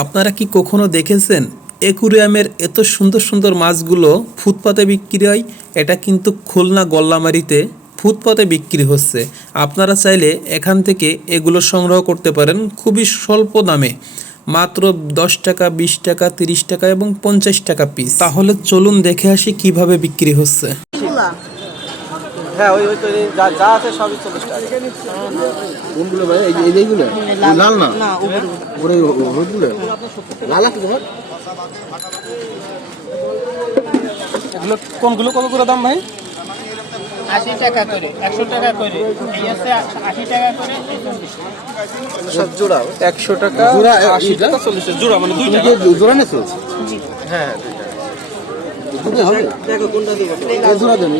আপনারা কি কখনো দেখেছেন অ্যাকুরিয়ামের এত সুন্দর সুন্দর মাছগুলো ফুটপাতে বিক্রি হয়? এটা কিন্তু খুলনা গল্লামারীতে ফুটপাতে বিক্রি হচ্ছে। আপনারা চাইলে এখান থেকে এগুলো সংগ্রহ করতে পারেন খুবই স্বল্প দামে, মাত্র 10 টাকা, 20 টাকা, 30 টাকা এবং 50 টাকা পিস। তাহলে চলুন দেখে আসি কিভাবে বিক্রি হচ্ছে। হ্যাঁ ওই ওই তো যা যা আছে সবই 40 টাকা। কোনগুলো ভাই? এই যে এইগুলো লাল না ওরে হলুদগুলো লাল আছে তোমার? এগুলো কোনগুলো কত করে দাম ভাই? 80 টাকা করে, 100 টাকা করে, এই আছে 80 টাকা করে, এই 40 সব জোড়া 100 টাকা, জোড়া 80 টাকা, 40 জোড়া, মানে তুমি দুইটা। কি জোড়া নেছো? হ্যাঁ দুটো হবে। দেখো কোনটা দিব। এই জোড়া দেন।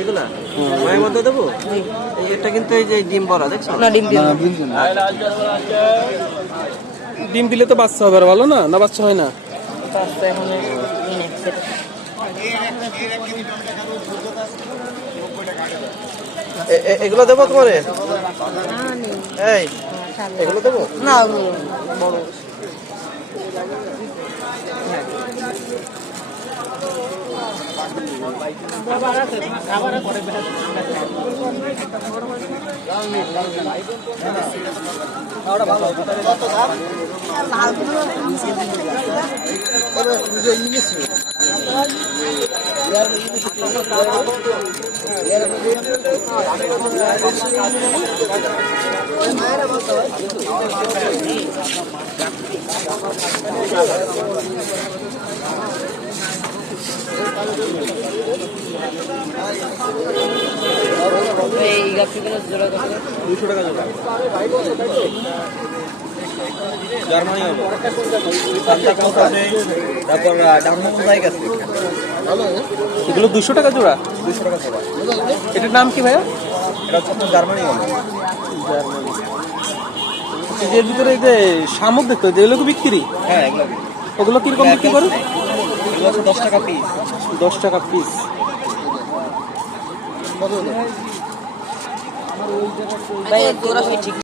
এগুলা মায়ের মধ্যে দেবো। এটা কিন্তু এই যে ডিম ভরা, দেখছো? না ডিম না দিন দিন। ডিম দিলে তো বাচ্চা হবে, আর ভালো না? না বাচ্চা হয় না? এগুলো দেবো তোমারে? এই এগুলো দেবো না বড়। এই গাছগুলো জোড়া কত? 200 টাকা জোড়া। জার্মানি হবে। সান্তা ক্লজ আছে, তারপর ডাউনহাউস বাইক আছে। এগুলো 200 টাকা জোড়া? 200 টাকা জোড়া। এটার নাম কি ভাইয়া? এটা হচ্ছে জার্মানি হবে। জার্মানি। এর ভিতরে এই যে শামুক দেখতে, যেগুলো বিক্রি? হ্যাঁ এগুলো। ওগুলো কিরকম বিক্রি করে? এগুলো হচ্ছে 10 টাকা পিস। 10 টাকা পিস। ভাই জোড়া কি ঠিক